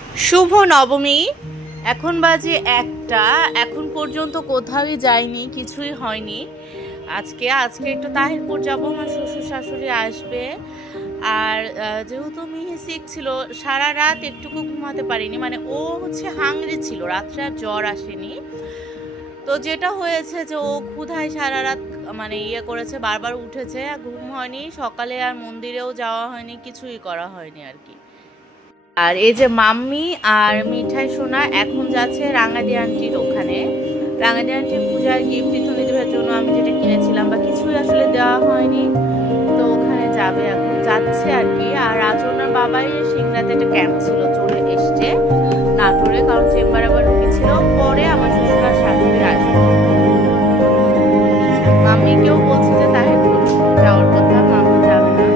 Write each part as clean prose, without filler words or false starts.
শুভ নবমী। এখন বাজে 1টা। এখন পর্যন্ত কোথাওই যাইনি, কিছুই হয়নি। আজকে একটু তাহিরপুর যাব, আমার শ্বশুর শাশুড়ি আসবে। আর যেহেতু মিহি সিক ছিল, সারা রাত একটুকু ঘুমাতে পারিনি, মানে ও হচ্ছে হাংরি ছিল, রাত্রে আর জ্বর আসেনি। তো যেটা হয়েছে যে ও ক্ষুধায় সারা রাত মানে করেছে, বারবার উঠেছে, ঘুম হয়নি, সকালে আর মন্দিরেও যাওয়া হয়নি, কিছুই করা হয়নি আর কি। আর এই যে মাম্মি আর মিঠাই সোনা এখন যাচ্ছে রাঙাদি আন্টির ওখানে। রাঙাদি আন্টির পূজার গিফট টিথনি দেওয়ার জন্য আমি যেটা কিনেছিলাম বা কিছুই আসলে দেওয়া হয়নি, তো ওখানে যাবে, এখন যাচ্ছে আর কি। আর রাজনার বাবাই সিংড়াতে একটা ক্যাম্প ছিল, চলে এসছে নাটোরে, কারণ চেম্বার আবার রুগী ছিল। পরে আমার শ্বশুর আর শাশুড়ি আসবে। মাম্মিকেও বলছে যে তাহিরপুর যাওয়ার কথা, মাম্মি যাবে না।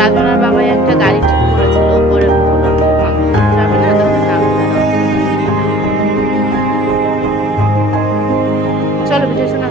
রাজনার বাবাই একটা গাড়ি ঠিক করেছিল, পরে বললাম যে মাম্মি যাবে না, তখন চলো বিজয় শোনা।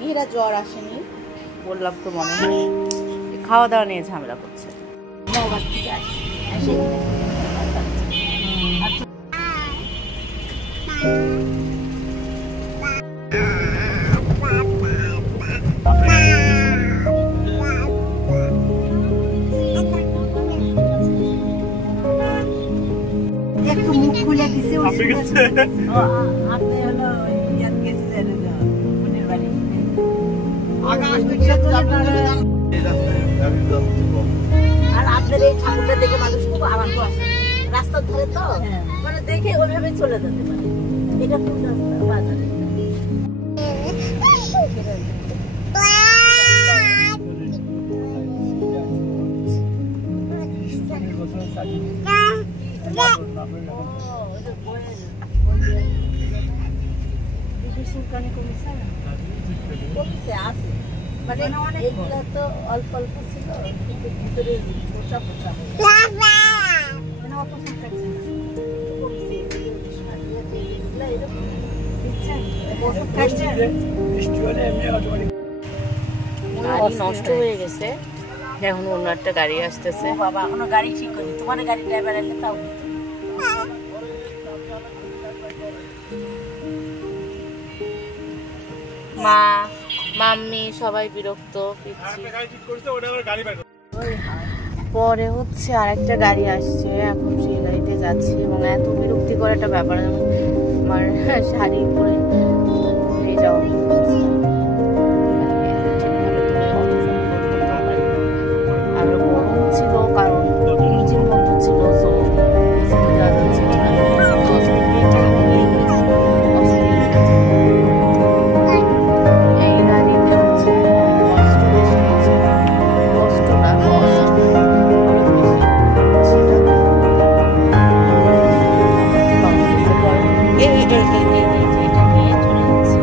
মিহিরা জ্বর আসেনি বললাম তো, মনে হয় খাওয়া দাওয়া নিয়ে ঝামেলা করছে। একটু মুখ খুলে দিছে আর আপনার এই ঠাকুরটা দেখে মানুষ খুব আনন্দ আছে, রাস্তার ধারে তো মানে দেখে ওইভাবে চলে যেতে পারে। এটা কোন রাস্তা? বাজারে আছে, মানে এগুলা তো অল্প অল্প ছিল, কিন্তু ভিতরে পোষা পোষা নষ্ট হয়ে গেছে। এখন অন্য একটা গাড়ি আসতেছে। বাবা এখনো গাড়ি ঠিক করি, তোমার গাড়ি ড্রাইভার এলে তাও মা মাম্মি সবাই বিরক্ত। পরে হচ্ছে আরেকটা গাড়ি আসছে, এখন সেই গাড়িতে যাচ্ছি এবং এত বিরক্তিকর একটা ব্যাপার, আমার শাড়ি পরে হয়ে যাওয়া আর গরম ছিল, কারণ ইঞ্জিন বন্ধ ছিল। এটা নিয়ে চলে যাচ্ছে।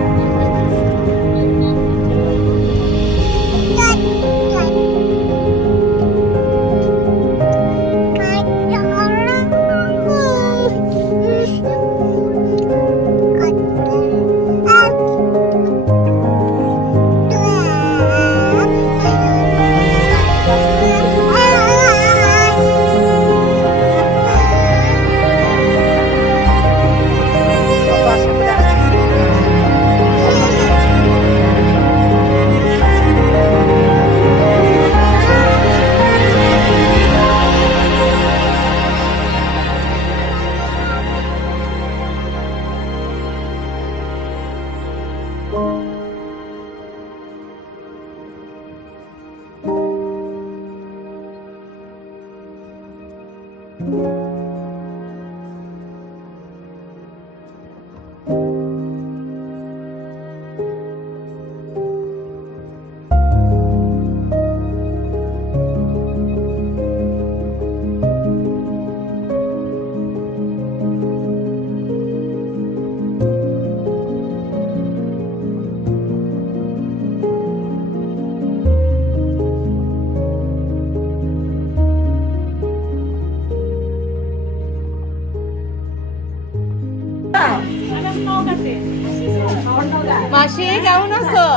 মাসি কেমন আছো?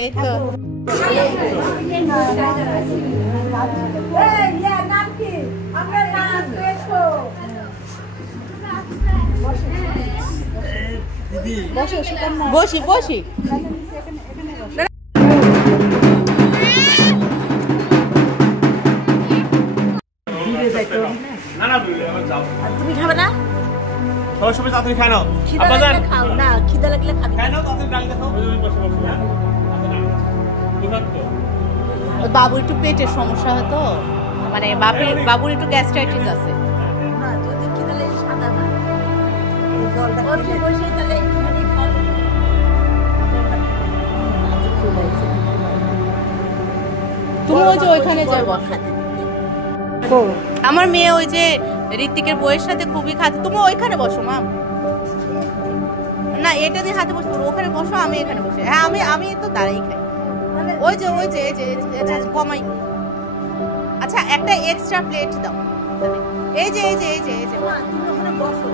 এই তো বসি বসি। তুমি খাবে না? সবাই তাড়াতাড়ি খাই নাও। খাও না, খিদে লাগলে খাবি। বাবুর একটু পেটের সমস্যা হতো, মানে বাবুর একটু গ্যাস্ট্রাইটিস আছে। যদি খিদে লাগে সাদা ভাত বসে তাহলে একটুখানি খাও। তুমি ওই যে ওইখানে যাবো। আমার মেয়ে ওই যে ঋত্বিকের বইয়ের সাথে খুবই খাতে। তুমি ওইখানে বসো মা। না এটা দিয়ে হাতে বসবো, ওখানে বসো, আমি এখানে বসে। হ্যাঁ আমি তো দাঁড়াই খাই। ওই যে কমাই। আচ্ছা একটা এক্সট্রা প্লেট দাও। এই যে তুমি ওখানে বসো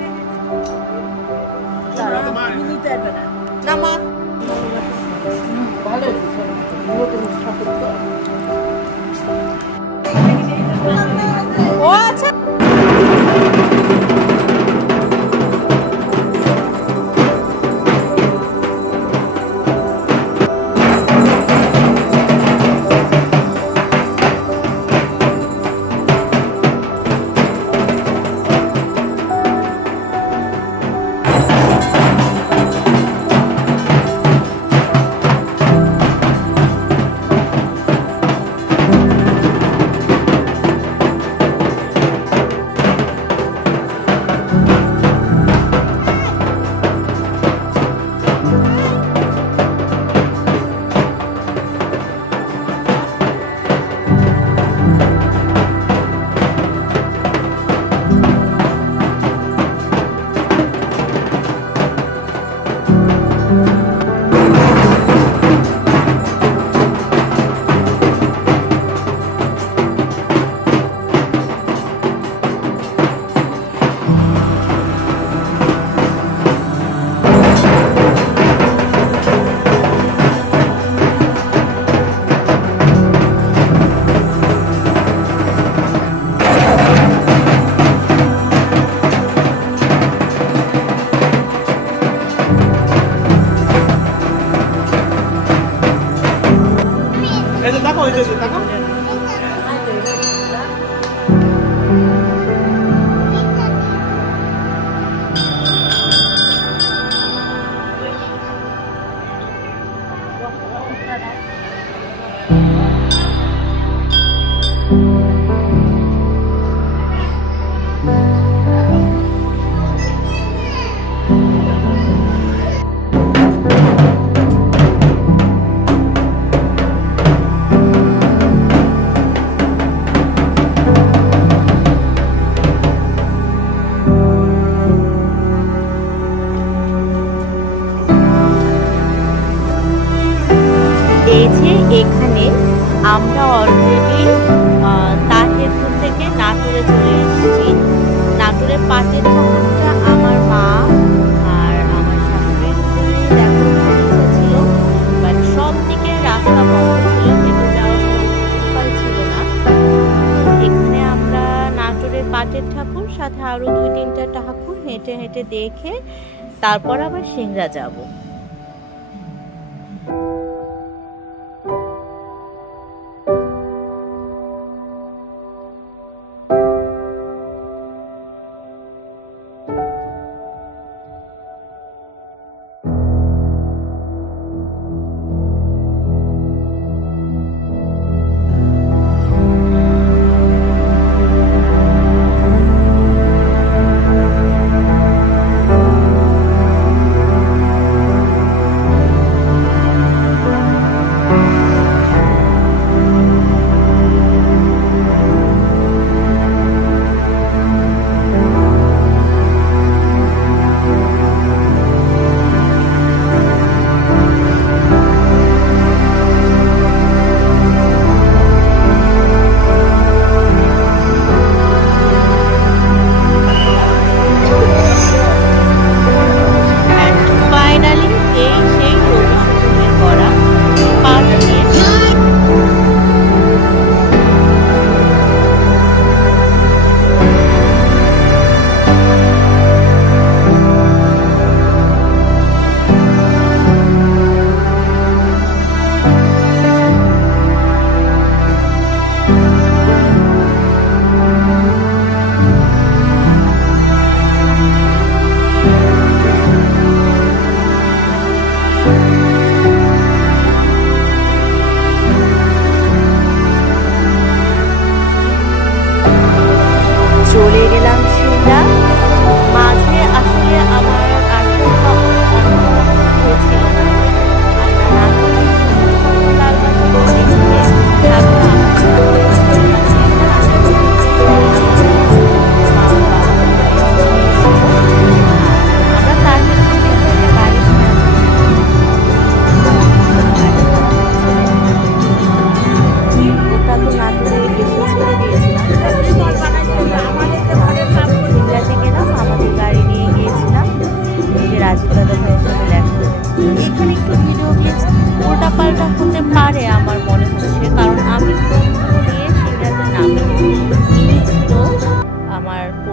না মা। ও আচ্ছা এখানে আমরা অলরেডি তাহিরপুর থেকে নাটোরে চলে এসেছি। নাটোরে পাটের ঠাকুরটা আমার মা আর আমার শাশুড়ির দেখার ইচ্ছা ছিল, বাট সব দিকে রাস্তা বন্ধ ছিল, হেঁটে যাওয়ার উপায় ছিল না। এখানে আমরা নাটোরের পাটের ঠাকুর সাথে আরো 2-3টা ঠাকুর হেঁটে হেঁটে দেখে তারপর আবার সিংড়া যাব।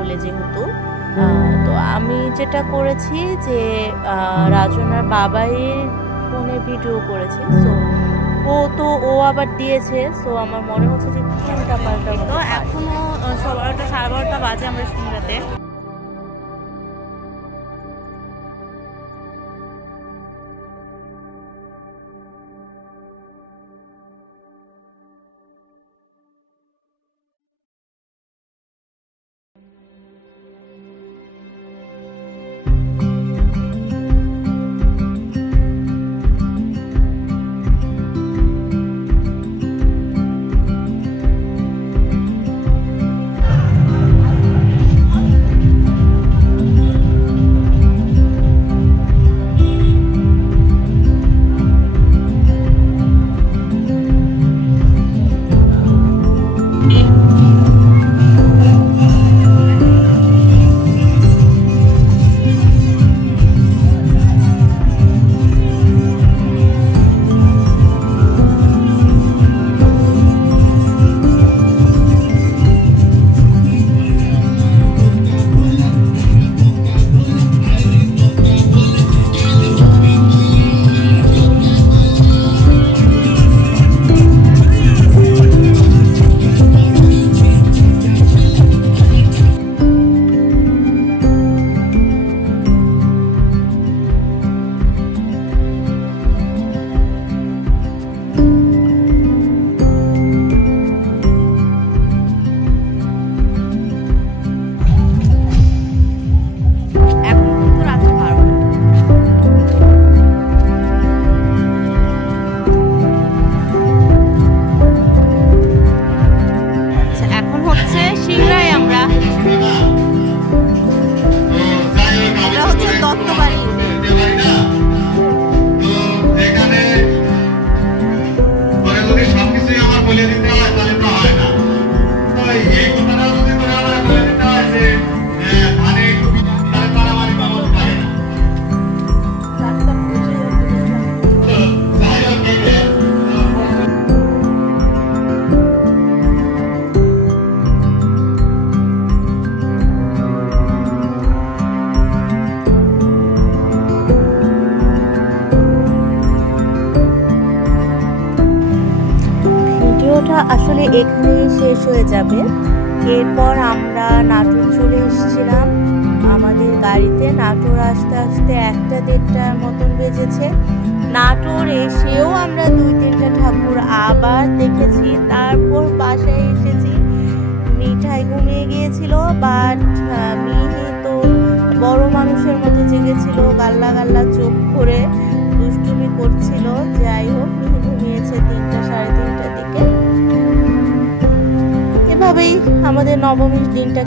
বলে যেহেতু, তো আমি যেটা করেছি যে রাজনার বাবাই ফোনে ভিডিও করেছি। সো ও আবার দিয়েছে। সো আমার মনে হচ্ছে যে উল্টা পাল্টা। তো এখনো 12টা সাড়ে 12টা বাজে আমরা সিংড়াতে। আসলে এখানেই শেষ হয়ে যাবে। এরপর আমরা নাটোর চলে এসেছিলাম আমাদের গাড়িতে। নাটোর আসতে আসতে 1টা-1:30টার মতন বেজেছে। নাটোর এসেও আমরা 2-3টা ঠাকুর আবার দেখেছি। তারপর বাসায় এসেছি। মিঠাই ঘুমিয়ে গিয়েছিল, বাট মিহি তো বড় মানুষের মতো জেগেছিল, গাল্লা গাল্লা চোখ করে দুষ্টুমি করছিল। যাই হোক, মিহি ঘুমিয়েছে 3টা-3:30টার দিকে। এভাবেই আমাদের নবমীর দিনটা